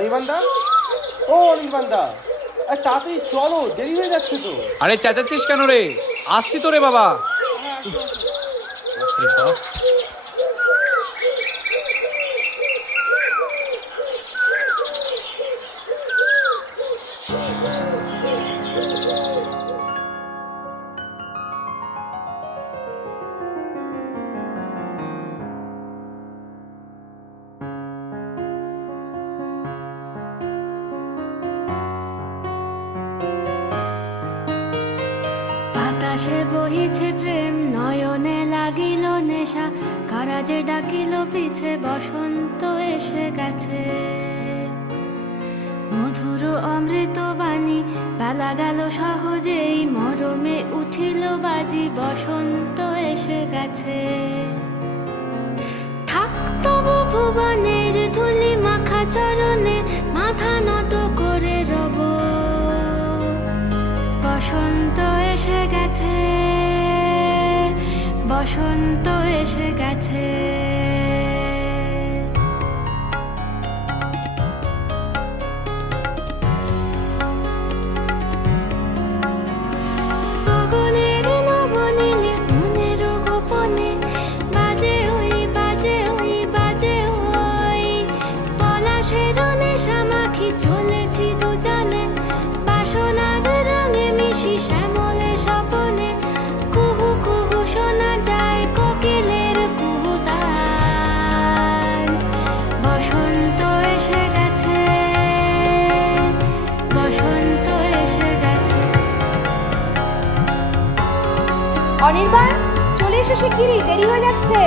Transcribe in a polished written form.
অনির্বাণদা, ও অনির্বাণদা, তাড়াতাড়ি চলো, দেরি হয়ে যাচ্ছে তো। আরে চেঁচাচ্ছিস কেন রে? আসছি তো রে বাবা। হ্যাঁ, আসো, আসো। বাপরে বাপ। বাতাসে বহিছে প্রেম, নয়নে লাগিল নেশা, কারাজে ডাকিল পিছে, বসন্ত এসে গেছে। মধুর অমৃত বাণী, বেলা গেল সহজেই, মরমে উঠিল বাজি, বসন্ত এসে গেছে। থাক তবু ভুবনের ধুলি মাখা চরণে, মাথা নত করে রব। বসন্ত এসে গেছে, বসন্ত এসে গেছে। গগনের নবনীলে, মনের গোপনে, বাজে ওই বাজে ওই বাজে ওই। পলাশের নেশা মাখি চলেছি দুজনে, বাসনার রঙে মিশি শ্যামলে স্বপনে। কুহু কুহু শোনা যায় কোকিলের কুহুতান। বসন্ত এসে গেছে, বসন্ত এসে গেছে। অনির্বাণ, চলে এসো শিগগিরই, দেরি হয়ে যাচ্ছে।